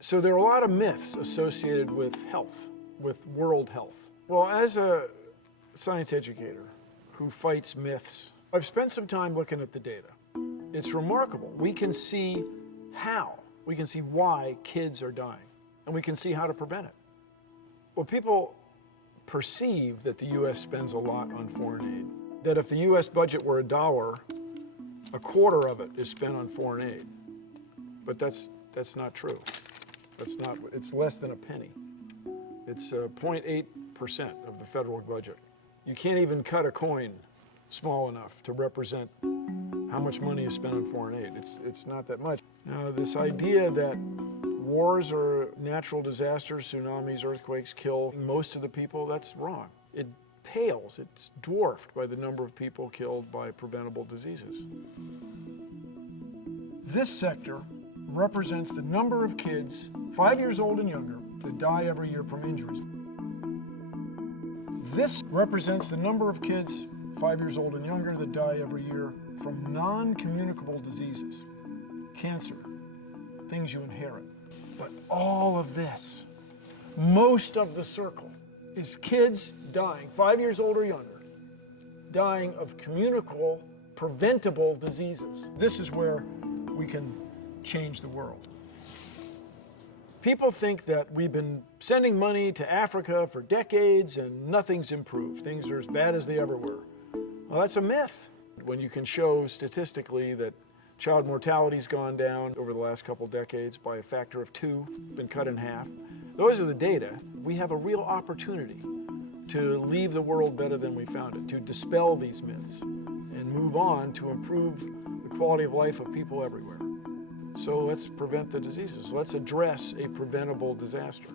So there are a lot of myths associated with health, with world health. Well, as a science educator who fights myths, I've spent some time looking at the data. It's remarkable. We can see how, we can see why kids are dying, and we can see how to prevent it. Well, people perceive that the U.S. spends a lot on foreign aid, that if the U.S. budget were $1, a quarter of it is spent on foreign aid. But that's not true. It's less than a penny. It's 0.8% of the federal budget. You can't even cut a coin small enough to represent how much money is spent on foreign aid. It's not that much. Now, this idea that wars or natural disasters, tsunamis, earthquakes kill most of the people, that's wrong. It pales, it's dwarfed by the number of people killed by preventable diseases. This sector represents the number of kids 5 years old and younger that die every year from injuries. This represents the number of kids 5 years old and younger that die every year from non-communicable diseases, cancer, things you inherit. But all of this, most of the circle, is kids dying, 5 years old or younger, dying of communicable, preventable diseases. This is where we can change the world. People think that we've been sending money to Africa for decades and nothing's improved. Things are as bad as they ever were. Well, that's a myth. When you can show statistically that child mortality's gone down over the last couple decades by a factor of 2, been cut in half. Those are the data. We have a real opportunity to leave the world better than we found it, to dispel these myths and move on to improve the quality of life of people everywhere. So let's prevent the diseases. Let's address a preventable disaster.